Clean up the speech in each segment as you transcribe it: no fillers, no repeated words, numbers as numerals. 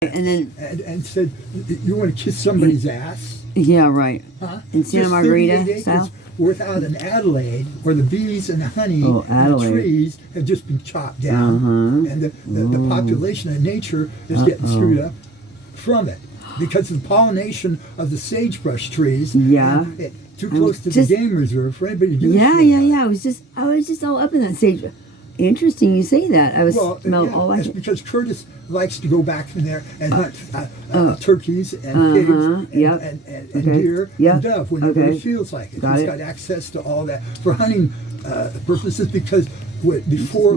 And then and said, "You want to kiss somebody's ass?" Yeah, right. Huh? In Santa Just Margarita 38 style? acres worth out in Adelaide, where the bees and the honey Oh, and the Adelaide. trees have just been chopped down, and the population of nature is getting screwed up from it because of the pollination of the sagebrush trees. Yeah. and too close to just- the game reserve for anybody to do. Yeah, shit yeah, about it. yeah. I was just all up in that stage. Interesting you say that. I was Well, all it's like because Curtis likes to go back in there and hunt turkeys and pigs yep. and Okay. deer Yeah. and dove whenever Okay. he feels like it. Got He's it. got access to all that for hunting purposes because before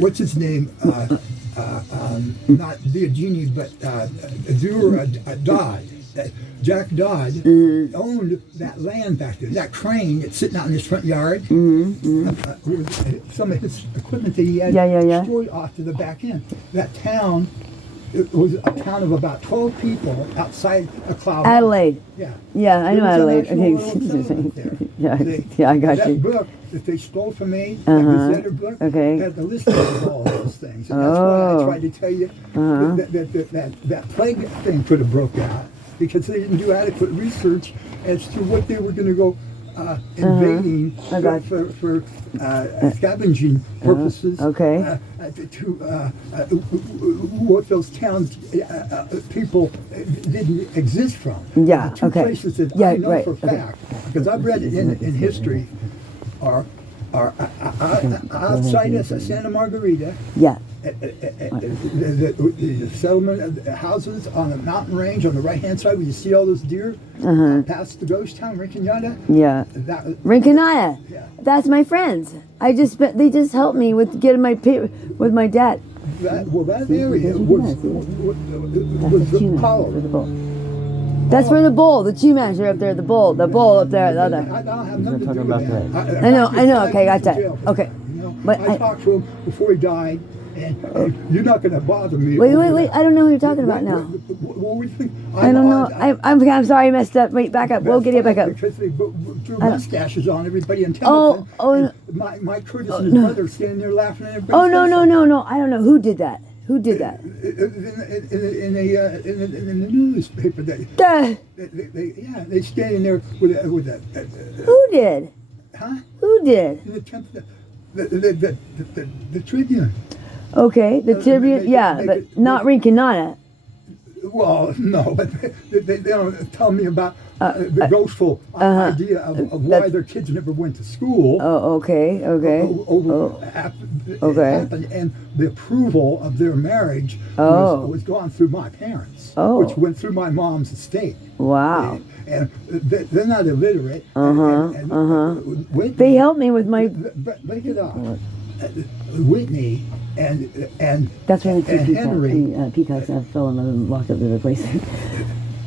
what's his name? Not Biagini, but Dodd. Jack Dodd owned that land back there. That crane that's sitting out in his front yard. Some of his equipment that he had destroyed off to the back end. That town, it was a town of about 12 people outside of Cloud. Adelaide. Yeah. Yeah, I know There was Adelaide. an actual Okay. little settlement there. Yeah, I got that you. book that they stole from me, that Gazetter book, had the list of all those things. And that's why I tried to tell you that plague thing could have broke out because they didn't do adequate research as to what they were going to go invading for scavenging purposes. What those towns people didn't exist from. Yeah. The two places that I know for fact, because I've read it in history, are outside of Santa Margarita. Yeah. The settlement of the houses on the mountain range on the right hand side where you see all those deer past the ghost town, Rinconada. Yeah. Rinconada. Yeah. That's my friends. They just helped me with getting my with my dad. That area was the Apollo. That's where the bull, the two match are up there, the bull up there, the other. I don't have nothing to do with that. I know, okay, gotcha. Okay. But I talked to him before he died, and you're not going to bother me. Wait, I don't know who you're talking about now. What were you thinking? I don't know. I'm sorry, I messed up. Wait, back up. We'll get it back up. Because they drew mustaches on everybody in Templeton. Oh, Mike Curtis and his brother standing there laughing at everybody. Oh, no. I don't know. Who did that? Who did that? In the newspaper, they standing there with a. Who did? Huh? Who did? The Tribune. Okay, the Tribune. Yeah, but not Rinconada. Well, no, but they don't tell me about the ghostful idea of why their kids never went to school. Oh, okay. Happened, and the approval of their marriage was gone through my parents, which went through my mom's estate. Wow. And they're not illiterate. Whitney, they helped me with my. Break it off. Whitney and that's why Henry. Peacocks fell in love and walked up to the place.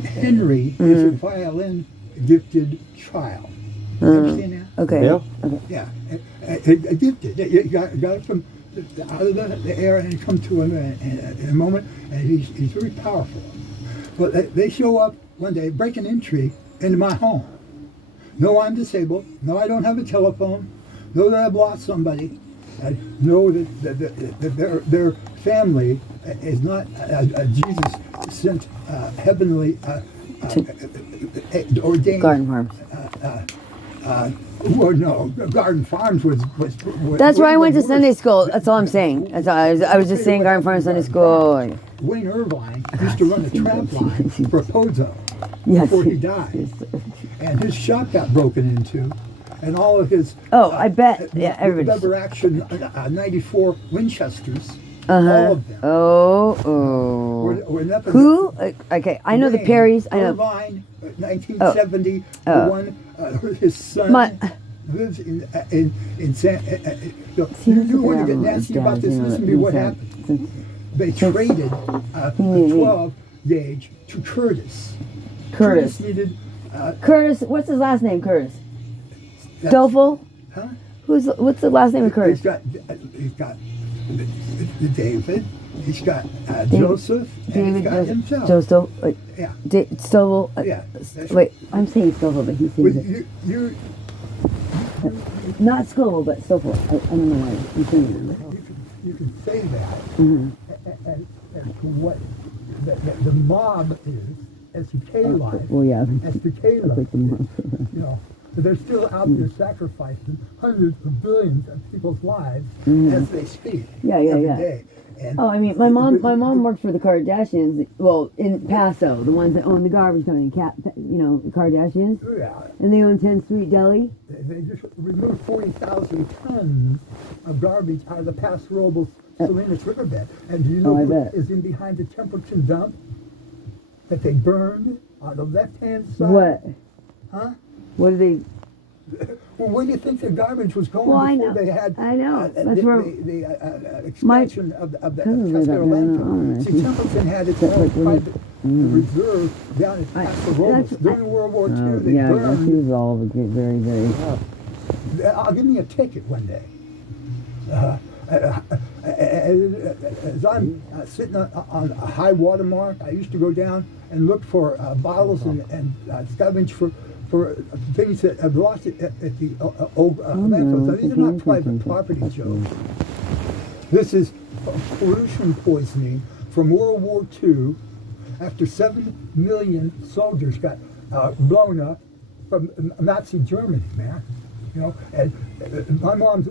Henry is a violin gifted child. You understand that? Okay. Yeah. Okay. Yeah. Gifted. You got it from out of the air and come to him in a moment, and he's very powerful. But they show up one day, break an entry into my home. No, I'm disabled. No, I don't have a telephone. No, that I've lost somebody. I know that their family is not a Jesus sent heavenly ordained Garden Farms. Well, no, Garden Farms was That's where I went to worse. Sunday school. That's all I'm saying. That's all. I was just saying Garden Farms Sunday School. Wayne Irvine used to run a trap line for Pozo Yes. before he died, and his shop got broken into, and all of his I bet. Yeah, everybody. Lever action 94 Winchesters, all of them. Were nothing Who? Okay, I know the Wayne Perrys. I know. Irvine, 1970. The one, his son lives in San. You want to get nasty about this? Listen to me. What happened? They traded a 12 gauge to Curtis. Curtis needed. Curtis. What's his last name? Curtis. Stoffel. Huh? What's the last name of Curtis? He's got David. He's got Joseph. And he's got himself. Joseph. Yeah. Stovall. Yeah. Wait, I'm saying Stovall, but he's saying it. You're Not Scoville, but Stovall. I don't know why I'm saying that. you can say that Mhm. as to what the mob is, SDK life, Well, yeah. SDK That's life, like the month. you know. But they're still out there sacrificing hundreds of billions of people's lives as they speak Yeah, every yeah. day. And Oh, I mean, my mom worked for the Kardashians. Well, in Paso, the ones that own the garbage company, the Kardashians, yeah, and they own 10th Street Deli. they just removed 40,000 tons of garbage out of the Paso Robles Salinas riverbed. And do you know I who bet. is in behind the Templeton dump that they burned on the left-hand side? What? Huh? What do they? Well, where do you think the garbage was going Well, I before know. they had I know. That's the, where the expansion of the cousin lives Tuscarora up there. landfill? See, Templeton had its own private reserve down at Paso Robles. During World War II, they yeah, burned. she was all very, very. I'll give me a ticket one day. As I'm sitting on a high water mark, I used to go down and look for bottles and scavenge for things that I've lost at the old landfills. Now, these are not private property, Joe. This is pollution poisoning from World War II after 7 million soldiers got blown up from Nazi Germany, man. You know, and my mom's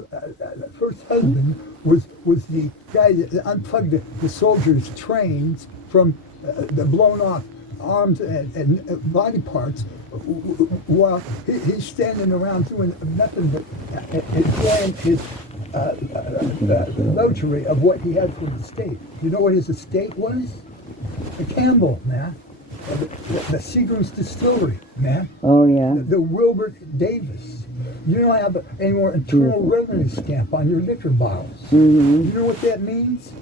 first husband was the guy that unplugged the soldiers' trains from the blown off arms and body parts while he's standing around doing nothing but enjoying his luxury of what he had for the estate. You know what his estate was? The Campbell, man. The Seagram's Distillery, man. Oh yeah. The Wilbert Davis. You don't have any more internal revenue stamp on your liquor bottles. Mm-hmm. You know what that means?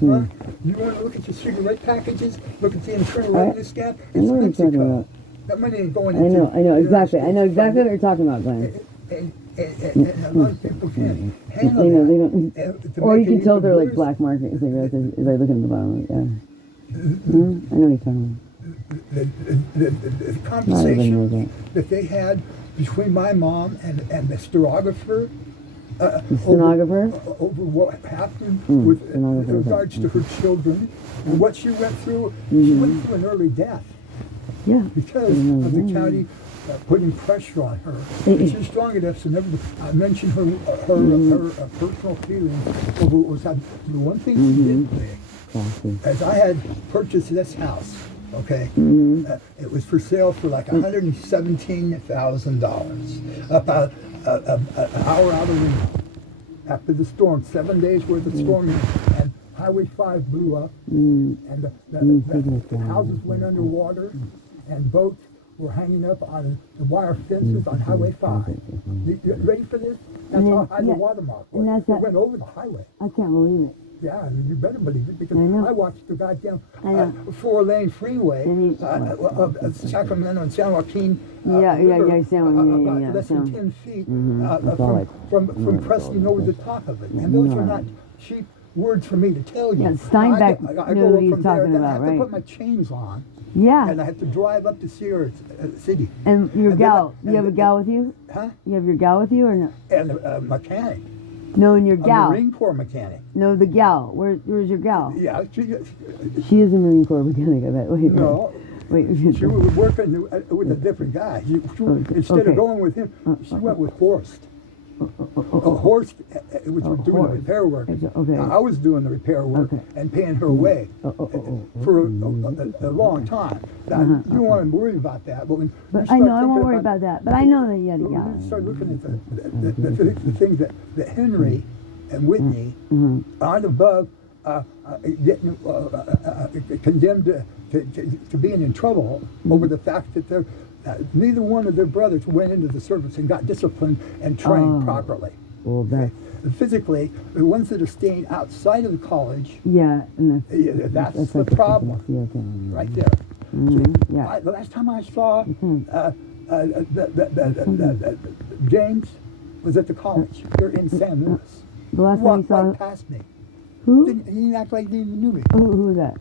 Huh? You want to look at your cigarette packages? Look at the internal revenue stamp? I know what you're talking about. That money ain't going I into... know exactly. I know exactly what you're talking about, Glenn. And a lot of people can't handle I know that. they don't. Or you can tell they're like black market cigarettes as I look at the bottom. Yeah. I know what you're talking about. The conversation that they had between my mom and the stenographer, over what happened with regards to her children and what she went through. She went through an early death. Yeah. Because of the county putting pressure on her. And she's strong enough to never mention her personal feelings over what was happening. The one thing she did say, as I had purchased this house, okay, it was for sale for like $117,000. About an hour out of Reno. After the storm, 7 days worth of storming, and Highway 5 blew up, and the houses went underwater, and boats were hanging up on the wire fences on Highway 5. You ready for this? That's how high the watermark was. It went over the highway. I can't believe it. Yeah, you better believe it, because I I watched the goddamn 4-lane freeway of Sacramento and San Joaquin. San less than 10 feet from Preston over the top of it. And those are not cheap words for me to tell you. Yeah, Steinbeck I knew go what up he's from there, talking then I about, have to right? put my chains on. Yeah. And I have to drive up to Sierra City. And your And gal, then you have a gal with you? Huh? You have your gal with you or no? And a mechanic. No, and your A gal. Marine Corps mechanic. No, the gal. Where's your gal? Yeah. She is a Marine Corps mechanic, I bet. Wait. No. Wait. She was working with a different guy. Instead of going with him, she went with Horst. Horst was doing the repair work. Okay. I was doing the repair work and paying her away for a long time. Now, you don't want to worry about that. But when I know, I won't worry about that. But I know that you had a when gal. you start looking at the things that Henry and Whitney aren't above getting condemned to being in trouble over the fact that they're neither one of their brothers went into the service and got disciplined and trained properly. Well, that's... Physically, the ones that are staying outside of the college, and that's the problem, right there. The last time I saw James was at the college here in San Luis. The last time you saw right past me. who? He didn't act like he even knew me. Who was that?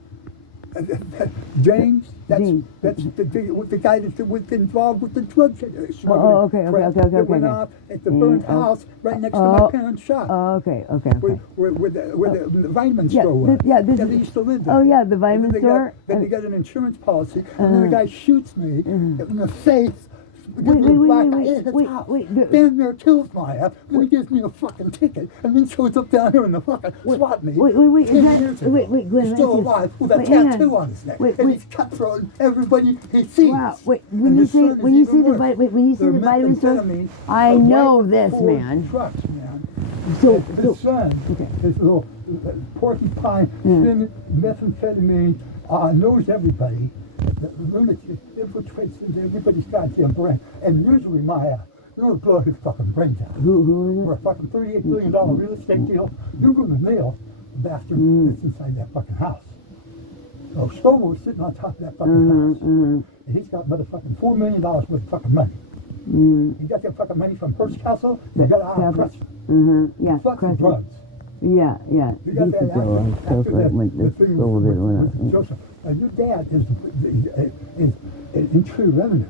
James, James. that's the guy that was involved with the drug smuggling. Okay. That went off at the burnt house right next to my parents' shop. Okay. Where the vitamin store was. Yeah, they used to live there. Oh yeah, the vitamin And then store. Then they got an insurance policy, and then the guy shoots me in the face. Wait, Damn near kills my ass. Then he gives me a fucking ticket, and then shows up down here in the fucking swap meet. Wait, 10 years ago. Glenn, He's still alive with a tattoo on his neck, and he's cutthroating everybody he sees. Wow, when you say the vitamin store, I know this man. Trucks, man. So, His son, his little porcupine, thin methamphetamine, knows everybody. The lunatic infiltrates into everybody's goddamn brain, and usually my it'll blow his fucking brains out. Who is it? For a fucking $38 billion real estate deal, you're going to nail the bastard that's inside that fucking house. So Stover was sitting on top of that fucking house, and he's got motherfucking $4 million worth of fucking money. He got that fucking money from Hearst Castle. He got it out of Crest. Yeah, Plus the drugs. Yeah. You got that Joseph. Your dad is in true revenue.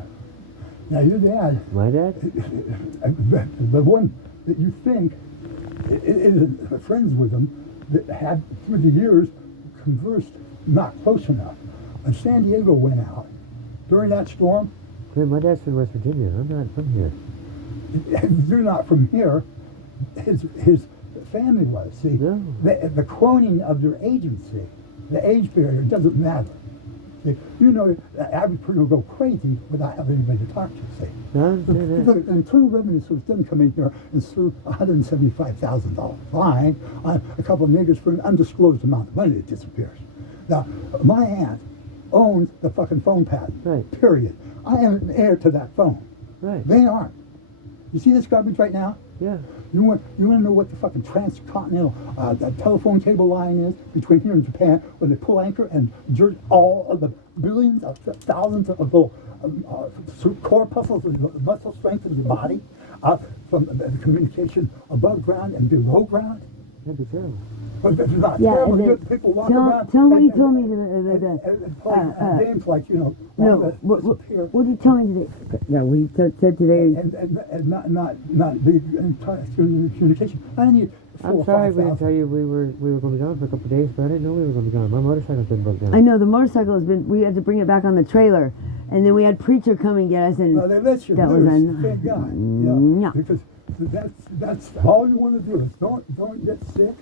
Now your dad, my dad, the one that you think is friends with him, that had through the years conversed not close enough. And San Diego went out during that storm. Glenn, my dad's from West Virginia. I'm not from here. You're not from here. His family was. See, No. the cloning of their agency, the age barrier doesn't matter. See, you know, the average person will go crazy without having anybody to talk to. See, No, I understand that. the Internal Revenue Service doesn't come in here and serve $175,000 fine on a couple of niggas for an undisclosed amount of money that disappears. Now, my aunt owns the fucking phone pad. Right. Period. I am an heir to that phone. Right. They aren't. You see this garbage right now? Yeah. You want to know what the fucking transcontinental the telephone cable line is between here and Japan, when they pull anchor and jerk all of the billions of thousands of little corpuscles of muscle strength in your body from the communication above ground and below ground? That'd be terrible. But it's not Yeah, terrible. and then People walk around. tell me what you told me and play games like, you know, No, what did you tell me today? Yeah, we said today. and not the entire communication. I need I'm sorry we didn't tell you we were going to be gone for a couple of days, but I didn't know we were going to be gone. My motorcycle's been broke down. I know the motorcycle has been. We had to bring it back on the trailer, and then we had Preacher come and get us, and No, they let you that was loose. Thank God. Yeah. Because that's all you want to do is don't get sick,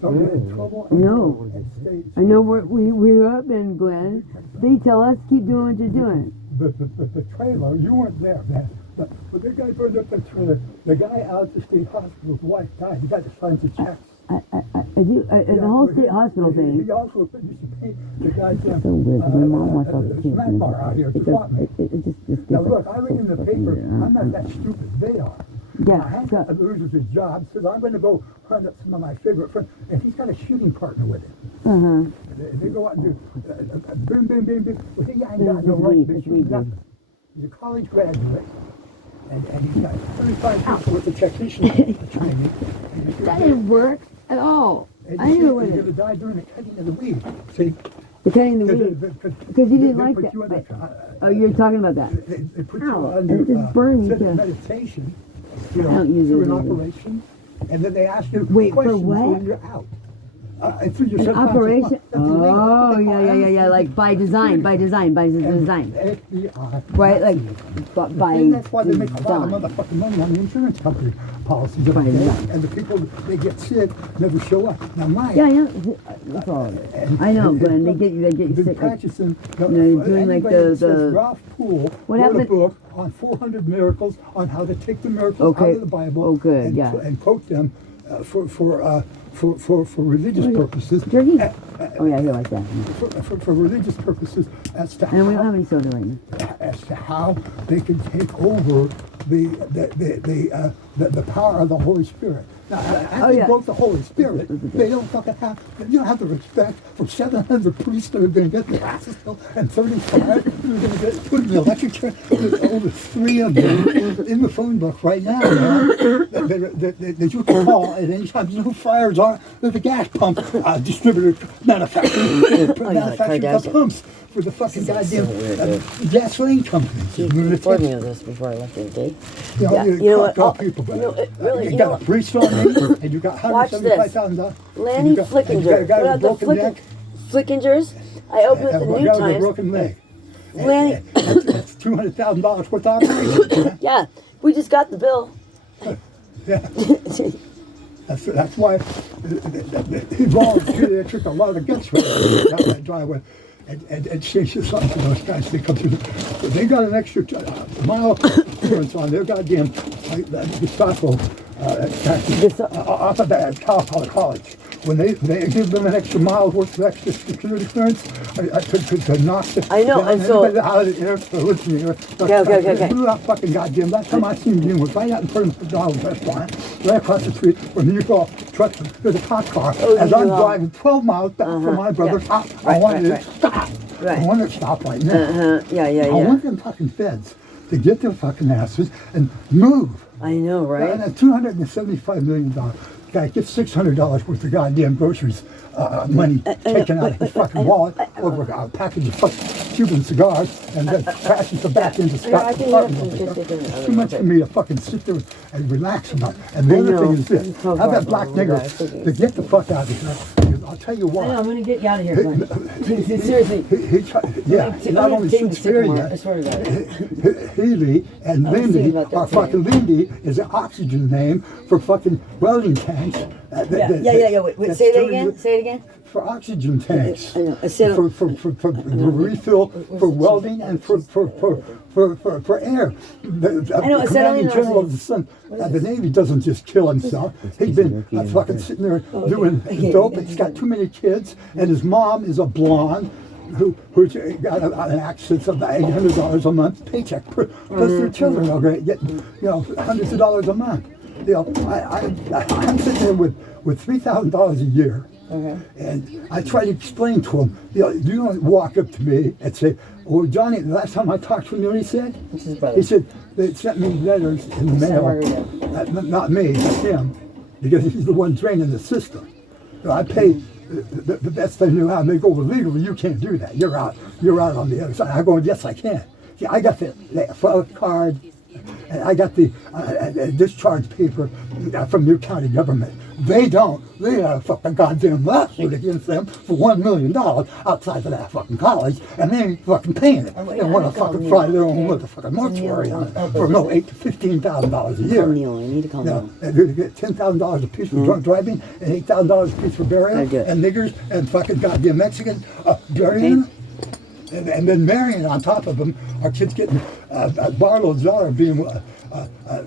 don't get in trouble. No. And stay. I know we're up in Glen. They tell us keep doing what you're doing. The trailer, you weren't there, man. But the guy burned up the trailer. The guy out at the state hospital's wife died. The guy that signs the checks. I do. The whole state hospital thing. He also used to pay the goddamn So weird. My mom wants all the kids. smack bar out here to swap me. It just Now look, I read in the paper, I'm not that stupid, they are. Yeah, Hank so- loses his job, says I'm going to go hunt up some of my favorite friends, and he's got a shooting partner with him. They go out and do boom, boom, boom, boom. Well, he ain't got no right to shoot nothing. He's a college graduate, and he's got 35 people with the technician training. That didn't work at all. And I knew it he's wasn't. going to die during the cutting of the weed. See? The cutting the weed. Because you didn't like that. Oh, you're talking about that. They put Ow, you under it just burned me sense of to- meditation, you know, I don't use through it an either. operation, and then they ask you Wait, for questions what? when you're out. And through your An subconscious operation? mind. That's illegal. Oh, They yeah. call Like by design. And FBI. Right, like by And that's why they make a lot of design. motherfucking money on the insurance company policies every By day. design. And the people they get sick never show up. Now my Yeah, I know. That's all. I know, Glenn. They get you been sick. Like, practicing. you're doing like anybody that the- says Ralph Poole What wrote a happened- book on 400 miracles on how to take the miracles Okay. out of the Bible. Oh, good, and, yeah. and quote them for religious purposes. Jerky? Oh yeah, I like that. For religious purposes, as to And we don't how have any soda right now. as to how they can take over the the power of the Holy Spirit. Now, after Oh, yeah. they broke the Holy Spirit, they don't fucking have, you don't have the respect for 700 priests that are going to get the asses killed and 35 that are going to get put in the electric chair. There's over 3 of them in the phone book right now, man, that you can call at any time. You know who fires are? There's a gas pump distributor manufacturer the pumps for the fucking goddamn gasoline companies. He informed me of this before I left the day. You know, Yeah, you you know what? call Oh, people, you know, it really- you you got know a what? priest on me, and you got Watch this. $175,000. Lanny Flickinger. You got a guy What with a about the broken neck, Flickingers? I opened up the and New a guy with a Times. broken leg. Lanny, That's $200,000 worth of operation. yeah, we just got the bill. Yeah. That's why he volunteered. They took a lot of guts with him down that driveway. And say something to those guys. They come through. They got an extra mile clearance on their goddamn Gestapo off of that College. When they give them an extra mile worth of extra security clearance to knock the I know, and so- out of the air. Listen here. Okay. Blew that fucking goddamn. Last time I seen Jim was right out in front of the McDonald's restaurant, right across the street from the U-Haul truck. There's a cop car. Oh, As the I'm U-Haul. driving 12 miles back from my brother's house, I Right, wanted right, to stop. Right. I wanted to stop right now. Yeah. I want them fucking feds to get their fucking asses and move. I know, right? And a $275 million guy gets $600 worth of goddamn groceries money taken out of his fucking wallet over a package of fucking Cuban cigars and then crashes the back into Scott's apartment. Too much for me to fucking sit there and relax about it. And the other thing is this: have that black nigger to get the fuck out of here. I'll tell you I know, why. I'm going to get you out of here, Glenn. Seriously. He not only shoots fair I yet. swear to God. Healy and I was thinking Lindy about that are today. fucking Lindy is an oxygen name for fucking welding tanks. Yeah. Wait, that's say that turning again. you- Say it again. For oxygen tanks. I know. I said For refill, for welding, and for air. I know, I said Commanding only General of oxygen. the Sun, the Navy doesn't just kill himself. He's been fucking sitting there doing dope. He's got too many kids, and his mom is a blonde who got an access of $800 a month paycheck. Plus their children are going to get hundreds of dollars a month. I'm sitting there with $3,000 a year. And I try to explain to him, you don't walk up to me and say, "Oh, Johnny, the last time I talked to him, you know what he said?" He said, they sent me letters in the mail. Not me, but him, because he's the one draining the system. I pay the best I knew how, and they go, "Well, legally, you can't do that. You're out on the other side." I go, "Yes, I can." See, I got the card, and I got the discharge paper from your county government. They don't. They have a fucking goddamn lawsuit against them for $1 million outside of that fucking college, and they ain't fucking paying it. They want to fucking fry their own motherfucking mortuary on it for no $8,000 to $15,000 a year. Neil, I need to call Neil. They get $10,000 a piece for drunk driving and $8,000 a piece for burial, I do. and niggers and fucking goddamn Mexicans burying them. And then marrying on top of them, our kids getting Barlow's daughter being a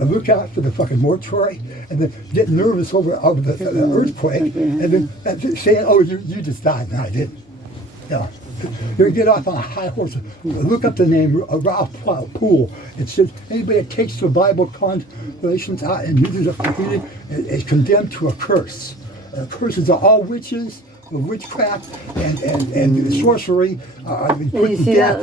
lookout for the fucking mortuary, and then getting nervous over the earthquake, and then saying, "Oh, you just died," and I didn't. You get off on a high horse. Look up the name Ralph Poole. It says anybody that takes the Bible constellations out and uses it for healing is condemned to a curse. Curses are all witches. Witchcraft and sorcery Did you see that?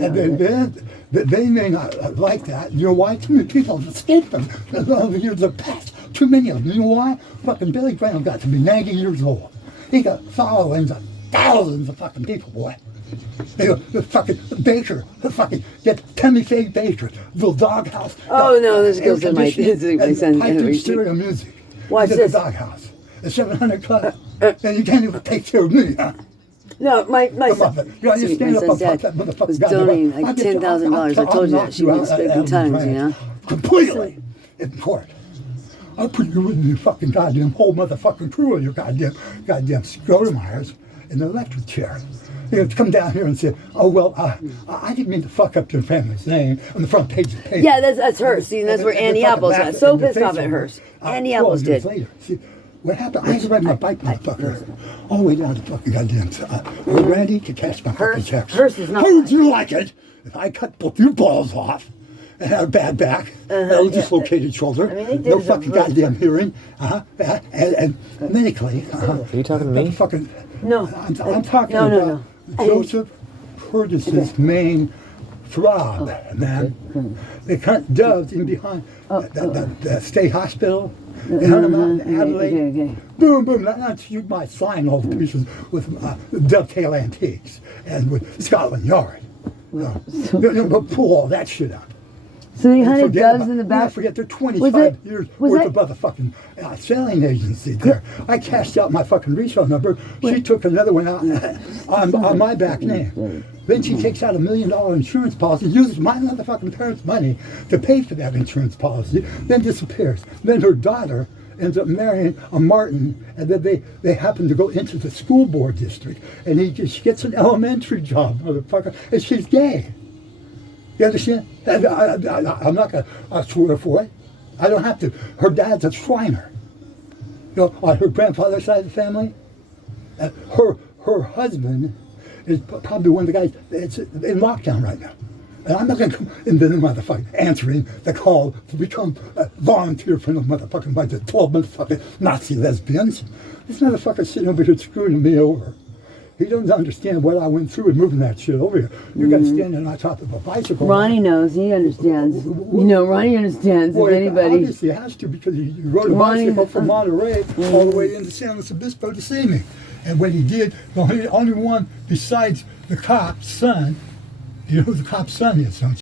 and they may not like that. You know why? Too many people have escaped them as long as the years have passed. Too many of them. You know why? Fucking Billy Graham got to be 90 years old. He got followings of thousands of fucking people, boy. The fucking Baker, get Tammy Faye Baker, little doghouse. Oh no, this goes to my son's high-pitched stereo music. Watch He's at this. the doghouse. The 700 Club. And you can't even take care of me, huh? No, my son. You stand up My son's and dad that motherfucker was donating like $10,000. I told you that she was speaking tongues, you know. Completely in court. I'll put you in the fucking goddamn whole motherfucking crew of your goddamn Scrotumeyers in the electric chair. You know, to come down here and say, "Oh well, I didn't mean to fuck up your family's name on the front page of the paper." Yeah, that's hers. See, that's where Andy Apples got so pissed off at hers. Andy Apples did. Later. See, what happened? I had to ride my bike, motherfucker, all the way down to fucking goddamn Randy to cash my fucking checks. Hers is not How would you like it if I cut both your balls off and had a bad back, a dislocated shoulder, I mean, they did no it fucking over- goddamn hearing, and medically. Are you talking to me? Fucking, No. I'm talking No, no, about no. Joseph Curtis's main throb, man. They cut doves in behind the state hospital. They hunt them out in Adelaide. Okay. Boom, boom. Not you might sign all the pieces with Dovetail Antiques and with Scotland Yard. But pull all that shit out. So they hunted Forget doves about- in the you back. gotta forget they're Was 25 it- years was worth that- of motherfucking selling agency there. I cashed out my fucking resale number. She took another one out on my back name. Then she takes out $1 million insurance policy, uses my motherfucking parents' money to pay for that insurance policy, then disappears. Then her daughter ends up marrying a Martin, and then they happen to go into the school board district, and she gets an elementary job, motherfucker, and she's gay. You understand? I'm not going to swear for it. I don't have to. Her dad's a Shriner. You know, on her grandfather's side of the family, her husband is probably one of the guys that's in lockdown right now. And I'm not going to come in the motherfucker answering the call to become a volunteer for the motherfucking bunch of 12 motherfucking Nazi lesbians. This motherfucker's sitting over here screwing me over. He doesn't understand what I went through in moving that shit over here. You got standing on top of a bicycle. Ronnie knows. He understands. You know, Ronnie understands. Well, If he anybody. obviously has to because he rode a Ronnie- bicycle from Monterey all the way into San Luis Obispo to see me. And when he did, the only one besides the cop's son, you know who the cop's son is, don't